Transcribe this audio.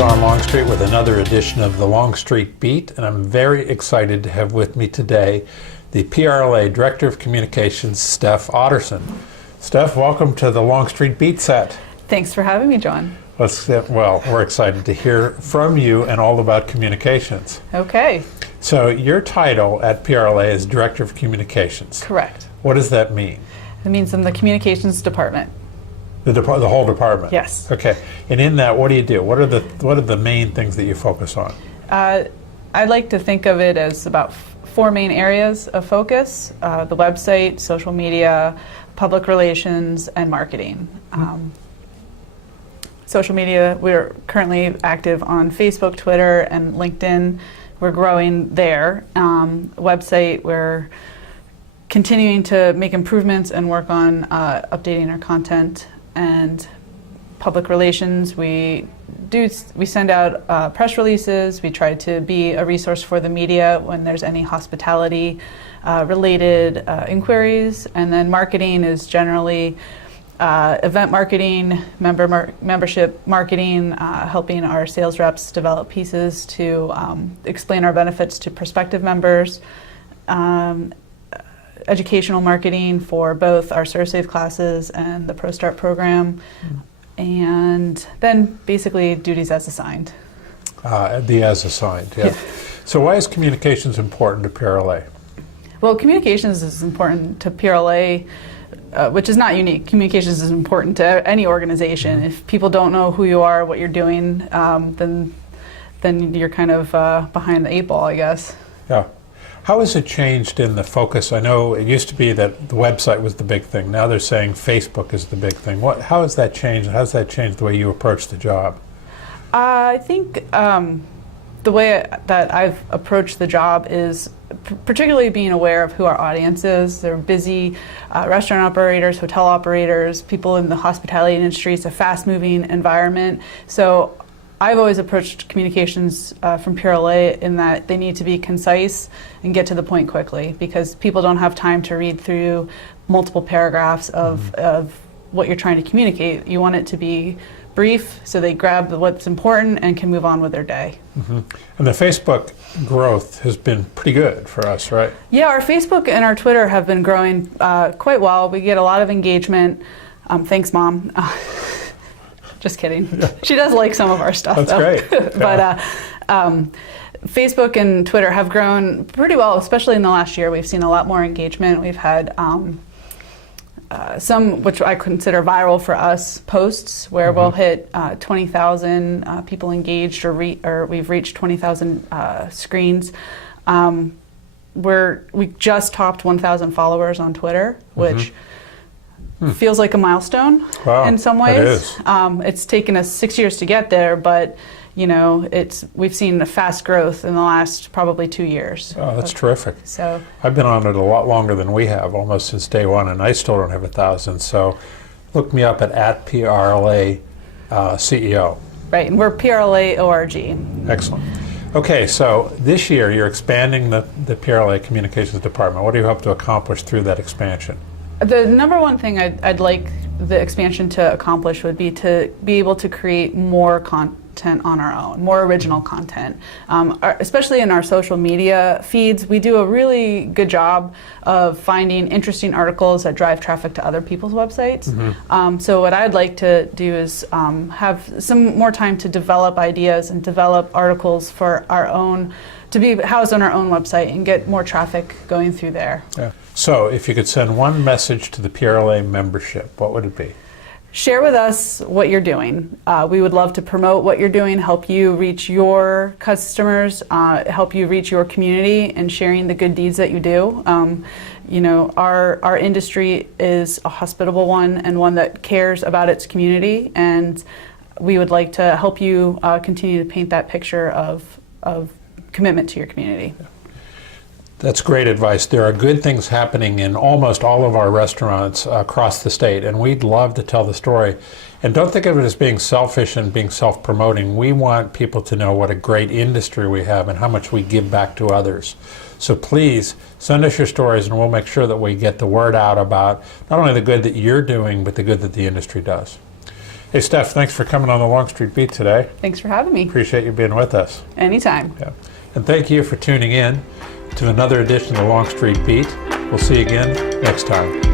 John Longstreet with another edition of the Longstreet Beat, and I'm very excited to have with me today the PRLA Director of Communications, Stef Otterson. Stef, welcome to the Longstreet Beat set. Thanks for having me, John. Well, we're excited to hear from you and all about communications. Okay. So your title at PRLA is Director of Communications. Correct. What does that mean? It means in the communications department. The whole department? Yes. Okay. And in that, what do you do? What are the main things that you focus on? I like to think of it as about four main areas of focus: the website, social media, public relations, and marketing. Social media, we're currently active on Facebook, Twitter, and LinkedIn. We're growing there. Website, we're continuing to make improvements and work on updating our content. And public relations, we send out press releases. We try to be a resource for the media when there's any hospitality related inquiries. And then marketing is generally event marketing, membership marketing, helping our sales reps develop pieces to explain our benefits to prospective members. Educational marketing for both our ServeSafe classes and the ProStart program, and then basically duties as assigned. As assigned, yeah. So why is communications important to PRLA? Well, communications is important to PRLA, which is not unique. Communications is important to any organization. If people don't know who you are, what you're doing, then you're kind of behind the eight ball, I guess. Yeah. How has it changed in the focus? I know it used to be that the website was the big thing. Now they're saying Facebook is the big thing. How has that changed? How has that changed the way you approach the job? I think the way that I've approached the job is particularly being aware of who our audience is. They're busy restaurant operators, hotel operators, people in the hospitality industry. It's a fast-moving environment. So I've always approached communications from PRLA in that they need to be concise and get to the point quickly, because people don't have time to read through multiple paragraphs of what you're trying to communicate. You want it to be brief so they grab what's important and can move on with their day. And the Facebook growth has been pretty good for us, right? Yeah, our Facebook and our Twitter have been growing quite well. We get a lot of engagement. Thanks, Mom. Just kidding. Yeah. She does like some of our stuff, That's though. Great. But Facebook and Twitter have grown pretty well, especially in the last year. We've seen a lot more engagement. We've had some, which I consider viral for us, posts where we'll hit 20,000 people engaged, or we've reached 20,000 screens. We just topped 1,000 followers on Twitter, which feels like a milestone in some ways. It is. It's taken us 6 years to get there, but we've seen a fast growth in the last probably 2 years. Oh, that's terrific. So I've been on it a lot longer than we have, almost since day one, and I still don't have 1,000. So look me up at PRLA CEO. Right, and we're PRLA ORG. Excellent. Okay, so this year you're expanding the PRLA Communications Department. What do you hope to accomplish through that expansion? The number one thing I'd like the expansion to accomplish would be to be able to create more content on our own, more original content. Especially in our social media feeds, we do a really good job of finding interesting articles that drive traffic to other people's websites. So what I'd like to do is have some more time to develop ideas and develop articles for our own, to be housed on our own website and get more traffic going through there. Yeah. So if you could send one message to the PRLA membership, what would it be? Share with us what you're doing. We would love to promote what you're doing, help you reach your customers, help you reach your community, and sharing the good deeds that you do. Our industry is a hospitable one and one that cares about its community, and we would like to help you continue to paint that picture of commitment to your community. That's great advice. There are good things happening in almost all of our restaurants across the state, and we'd love to tell the story. And don't think of it as being selfish and being self-promoting. We want people to know what a great industry we have and how much we give back to others. So please send us your stories, and we'll make sure that we get the word out about not only the good that you're doing, but the good that the industry does. Hey, Stef, thanks for coming on the Longstreet Beat today. Thanks for having me. Appreciate you being with us. Anytime. Yeah. And thank you for tuning in to another edition of the Longstreet Beat. We'll see you again next time.